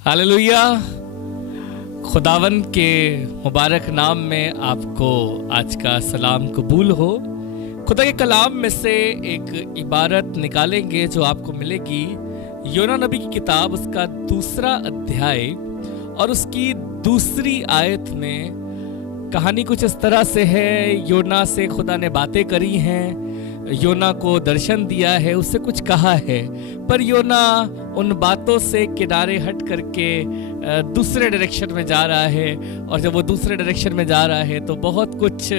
Hallelujah. खुदावन के मुबारक नाम में आपको आज का सलाम कबूल हो। खुदा के कलाम में से एक इबारत निकालेंगे जो आपको मिलेगी योना नबी की किताब, उसका 2 अध्याय और उसकी 2 आयत में। कहानी कुछ इस तरह से है, योना से खुदा ने बातें करी हैं, योना को दर्शन दिया है, उससे कुछ कहा है, पर योना उन बातों से किनारे हट करके दूसरे डायरेक्शन में जा रहा है। और जब वो दूसरे डायरेक्शन में जा रहा है तो बहुत कुछ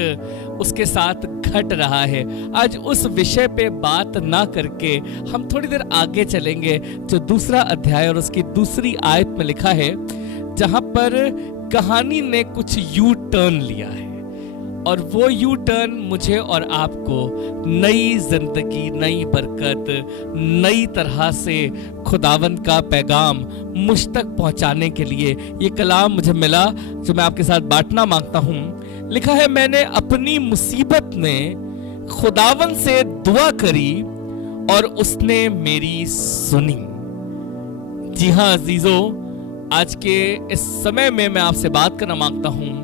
उसके साथ घट रहा है। आज उस विषय पे बात ना करके हम थोड़ी देर आगे चलेंगे, जो 2 अध्याय और उसकी 2 आयत में लिखा है, जहां पर कहानी ने कुछ यू टर्न लिया है। और वो यू टर्न मुझे और आपको नई जिंदगी, नई बरकत, नई तरह से खुदावंद का पैगाम मुझ तक पहुंचाने के लिए ये कलाम मुझे मिला, जो मैं आपके साथ बांटना मांगता हूं। लिखा है, मैंने अपनी मुसीबत में खुदावंद से दुआ करी और उसने मेरी सुनी। जी हाँ अजीजों, आज के इस समय में मैं आपसे बात करना मांगता हूं।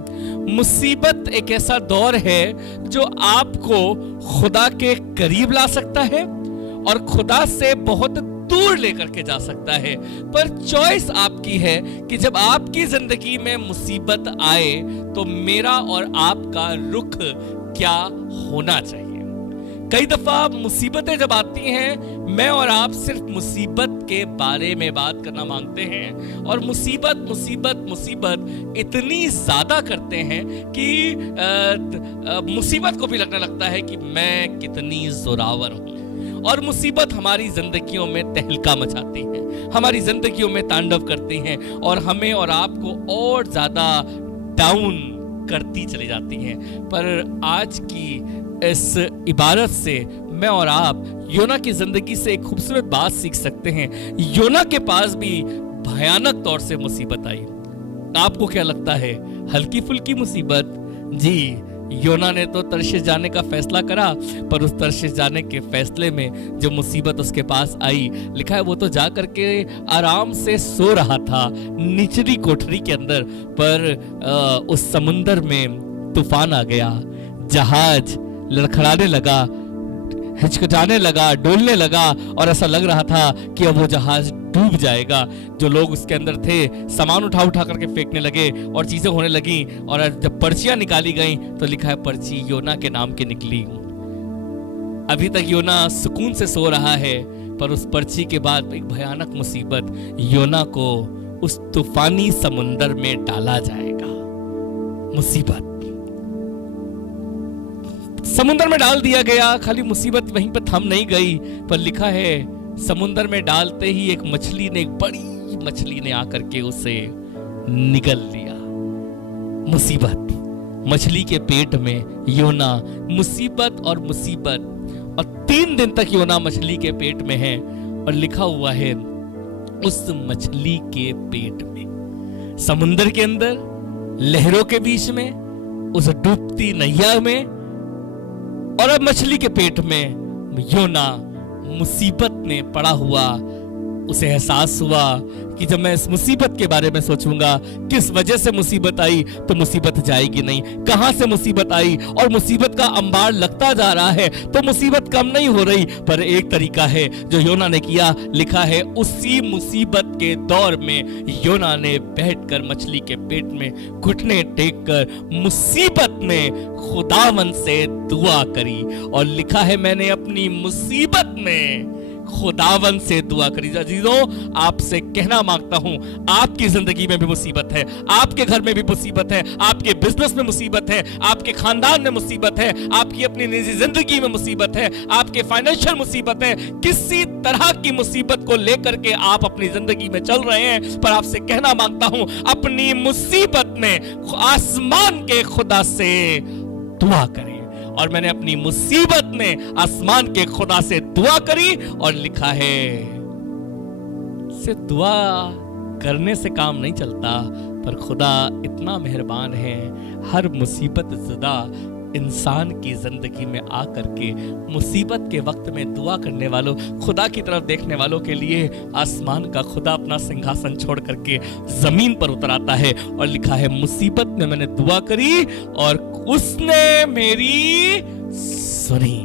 मुसीबत एक ऐसा दौर है जो आपको खुदा के करीब ला सकता है और खुदा से बहुत दूर लेकर के जा सकता है। पर चॉइस आपकी है कि जब आपकी जिंदगी में मुसीबत आए तो मेरा और आपका रुख क्या होना चाहिए। कई दफा मुसीबतें जब आती हैं, मैं और आप सिर्फ मुसीबत के बारे में बात करना मांगते हैं और मुसीबत मुसीबत मुसीबत इतनी ज्यादा करते हैं कि मुसीबत को भी लगने लगता है कि मैं कितनी जोरावर हूं। और मुसीबत हमारी जिंदगियों में तहलका मचाती है, हमारी जिंदगियों में तांडव करती हैं और हमें और आपको और ज्यादा डाउन करती चली जाती हैं। पर आज की इस इबारत से मैं और आप योना की जिंदगी से एक खूबसूरत बात सीख सकते हैं। योना के पास भी भयानक तौर से मुसीबत आई। आपको क्या लगता है, हल्की फुल्की मुसीबत? जी, योना ने तो तर्शीश जाने का फैसला करा, पर उस तर्शीश जाने के फैसले में जो मुसीबत उसके पास आई, लिखा है वो तो जा करके आराम से सो रहा था निचली कोठरी के अंदर, पर उस समुंदर में तूफान आ गया, जहाज लड़खड़ाने लगा, हिचकिचाने लगा, डोलने लगा और ऐसा लग रहा था कि अब वो जहाज डूब जाएगा। जो लोग उसके अंदर थे सामान उठा उठा करके फेंकने लगे और चीजें होने लगी। और जब पर्चियां निकाली गई तो लिखा है पर्ची योना के नाम की निकली। अभी तक योना सुकून से सो रहा है, पर उस पर्ची के बाद एक भयानक मुसीबत, योना को उस तूफानी समुंदर में डाला जाएगा। मुसीबत समुंदर में डाल दिया गया। खाली मुसीबत वहीं पर थम नहीं गई, पर लिखा है समुंदर में डालते ही एक मछली ने, एक बड़ी मछली ने आकर के उसे निगल लिया। मुसीबत, मछली के पेट में योना, मुसीबत और मुसीबत। और 3 दिन तक योना मछली के पेट में है। और लिखा हुआ है उस मछली के पेट में, समुंदर के अंदर, लहरों के बीच में, उस डूबती नैया में, और अब मछली के पेट में योना मुसीबत में पड़ा हुआ। उसे एहसास हुआ कि जब मैं इस मुसीबत के बारे में सोचूंगा, किस वजह से मुसीबत आई, तो मुसीबत जाएगी नहीं। कहां से मुसीबत आई और मुसीबत का अंबार लगता जा रहा है तो मुसीबत कम नहीं हो रही। पर एक तरीका है जो योना ने किया। लिखा है उसी मुसीबत के दौर में योना ने बैठकर मछली के पेट में घुटने टेक कर मुसीबत में खुदावन से दुआ करी। और लिखा है मैंने अपनी मुसीबत में खुदावन से दुआ करी। अजीजों, आपसे कहना मांगता हूं, आपकी जिंदगी में भी मुसीबत है, आपके घर में भी मुसीबत है, आपके बिजनेस में मुसीबत है, आपके खानदान में मुसीबत है, आपकी अपनी निजी जिंदगी में मुसीबत है, आपके फाइनेंशियल मुसीबत है। किसी तरह की मुसीबत को लेकर के आप अपनी जिंदगी में चल रहे हैं, पर आपसे कहना मांगता हूं, अपनी मुसीबत में आसमान के खुदा से दुआ करें। और मैंने अपनी मुसीबत में आसमान के खुदा से दुआ करी और लिखा है सिर्फ दुआ करने से काम नहीं चलता, पर खुदा इतना मेहरबान है, हर मुसीबत ज़दा इंसान की जिंदगी में आकर के मुसीबत के वक्त में दुआ करने वालों, खुदा की तरफ देखने वालों के लिए आसमान का खुदा अपना सिंहासन छोड़ करके जमीन पर उतर आता है और लिखा है मुसीबत में मैंने दुआ करी और उसने मेरी सुनी।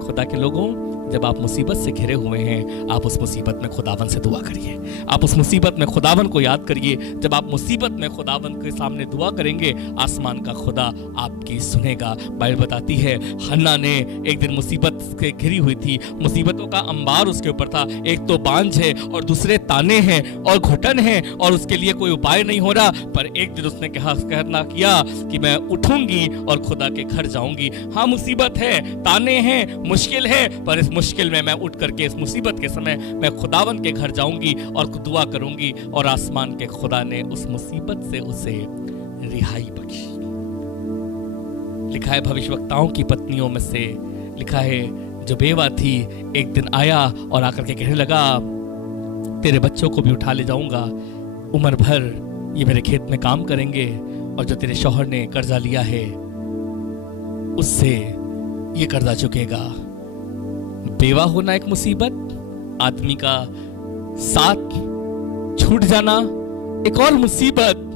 खुदा के लोगों, जब आप मुसीबत से घिरे हुए हैं, आप उस मुसीबत में खुदावन से दुआ करिए। आप उस मुसीबत में खुदावन को याद करिए। जब आप मुसीबत में खुदावन के सामने दुआ करेंगे, आसमान का खुदा आपकी सुनेगा। बाइबल बताती है हन्ना ने एक दिन मुसीबत से घिरी हुई थी, मुसीबतों का अंबार उसके ऊपर था। एक तो बांझ है और दूसरे ताने हैं और घुटन है और उसके लिए कोई उपाय नहीं हो रहा। पर एक दिन उसने कहना किया कि मैं उठूंगी और खुदा के घर जाऊंगी। हाँ, मुसीबत है, ताने हैं, मुश्किल है, पर इस मुश्किल में मैं उठ करके इस मुसीबत के समय मैं खुदावन के घर जाऊंगी और दुआ करूंगी। और आसमान के खुदा ने उस मुसीबत से उसे रिहाई बख्शी। लिखा है भविष्यवक्ताओं की पत्नियों में से, लिखा है जो बेवा थी, एक दिन आया और आकर के कहने लगा तेरे बच्चों को भी उठा ले जाऊंगा, उम्र भर ये मेरे खेत में काम करेंगे और जो तेरे शौहर ने कर्जा लिया है उससे ये कर्जा चुकेगा। बेवा होना एक मुसीबत, आदमी का साथ छूट जाना एक और मुसीबत,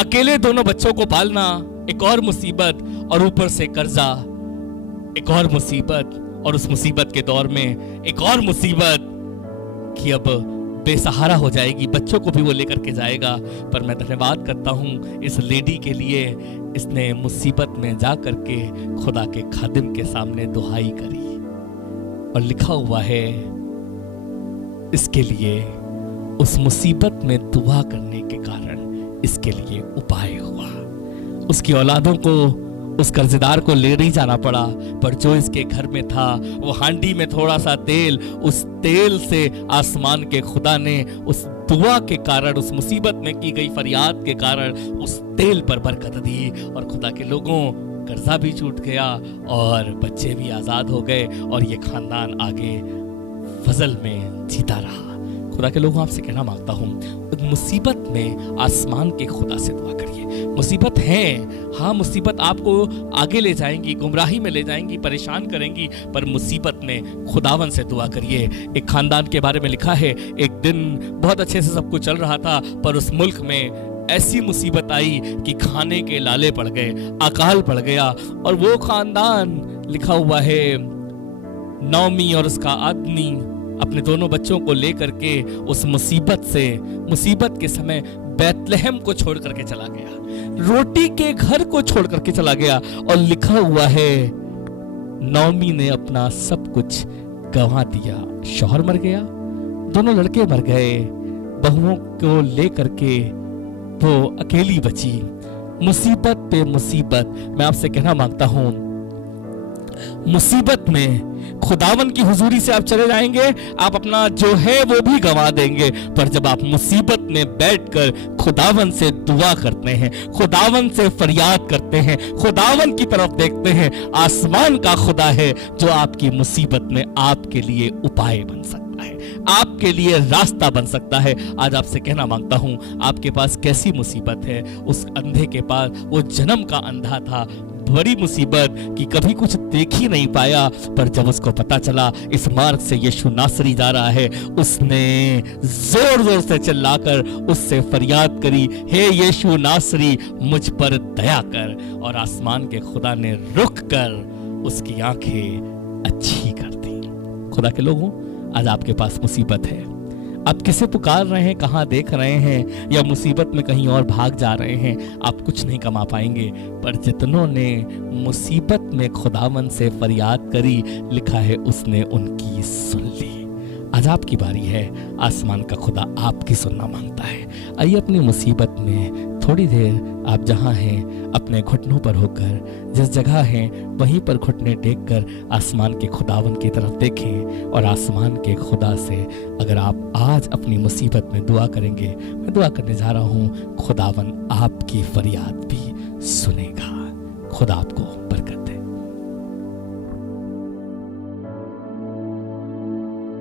अकेले दोनों बच्चों को पालना एक और मुसीबत, और ऊपर से कर्जा एक और मुसीबत। और उस मुसीबत के दौर में एक और मुसीबत कि अब बेसहारा हो जाएगी, बच्चों को भी वो लेकर के जाएगा। पर मैं धन्यवाद करता हूं इस लेडी के लिए, इसने मुसीबत में जा करके खुदा के खादिम के सामने दुहाई करी और लिखा हुआ है इसके लिए उस मुसीबत में दुआ करने के कारण इसके लिए उपाय हुआ। उसकी औलादों को उस कर्जदार को ले नहीं जाना पड़ा, पर जो इसके घर में था वो हांडी में थोड़ा सा तेल, उस तेल से आसमान के खुदा ने उस दुआ के कारण, उस मुसीबत में की गई फरियाद के कारण उस तेल पर बरकत दी। और खुदा के लोगों, कर्जा भी छूट गया और बच्चे भी आजाद हो गए और ये खानदान आगे फजल में जीता रहा। खुदा के लोगों, आपसे कहना मांगता हूँ मुसीबत में आसमान के खुदा से दुआ करिए। मुसीबत है, हाँ, मुसीबत आपको आगे ले जाएंगी, गुमराही में ले जाएंगी, परेशान करेंगी, पर मुसीबत में खुदावन से दुआ करिए। एक खानदान के बारे में लिखा है, एक दिन बहुत अच्छे से सब कुछ चल रहा था, पर उस मुल्क में ऐसी मुसीबत आई कि खाने के लाले पड़ गए, अकाल पड़ गया। और वो खानदान, लिखा हुआ है, नौमी और उसका आदमी अपने दोनों बच्चों को लेकर के उस मुसीबत के समय बैतलहम को छोड़ करके चला गया, रोटी के घर को छोड़ करके चला गया। और लिखा हुआ है नौमी ने अपना सब कुछ गंवा दिया, शौहर मर गया, दोनों लड़के मर गए, बहुओं को लेकर के वो अकेली बची। मुसीबत पे मुसीबत। मैं आपसे कहना मांगता हूं, मुसीबत में खुदावन की हुजूरी से आप चले जाएंगे, आप अपना जो है वो भी गंवा देंगे। पर जब आप मुसीबत में बैठकर खुदावन से दुआ करते हैं, खुदावन से फरियाद करते हैं, खुदावन की तरफ देखते हैं, आसमान का खुदा है जो आपकी मुसीबत में आपके लिए उपाय बन सकता है, आपके लिए रास्ता बन सकता है। आज आपसे कहना मांगता हूं, आपके पास कैसी मुसीबत है? उस अंधे के पास, वो जन्म का अंधा था, बड़ी मुसीबत कि कभी कुछ देख ही नहीं पाया, पर जब उसको पता चला इस मार्ग से यीशु नासरी जा रहा है, उसने जोर जोर से चिल्लाकर उससे फरियाद करी, हे यीशु नासरी, मुझ पर दया कर। और आसमान के खुदा ने रुक कर उसकी आंखें अच्छी कर दी। खुदा के लोगों, आज आपके पास मुसीबत है, आप किसे पुकार रहे हैं, कहाँ देख रहे हैं, या मुसीबत में कहीं और भाग जा रहे हैं, आप कुछ नहीं कमा पाएंगे। पर जितनों ने मुसीबत में खुदावन से फरियाद करी, लिखा है उसने उनकी सुन ली। आज आपकी बारी है, आसमान का खुदा आपकी सुनना मांगता है। आइए अपनी मुसीबत में थोड़ी देर आप जहाँ हैं अपने घुटनों पर होकर, जिस जगह हैं वहीं पर घुटने टेक कर आसमान के खुदावन की तरफ देखें। और आसमान के खुदा से अगर आप आज अपनी मुसीबत में दुआ करेंगे, मैं दुआ करने जा रहा हूँ, खुदावन आपकी फरियाद भी सुनेगा। खुदा आपको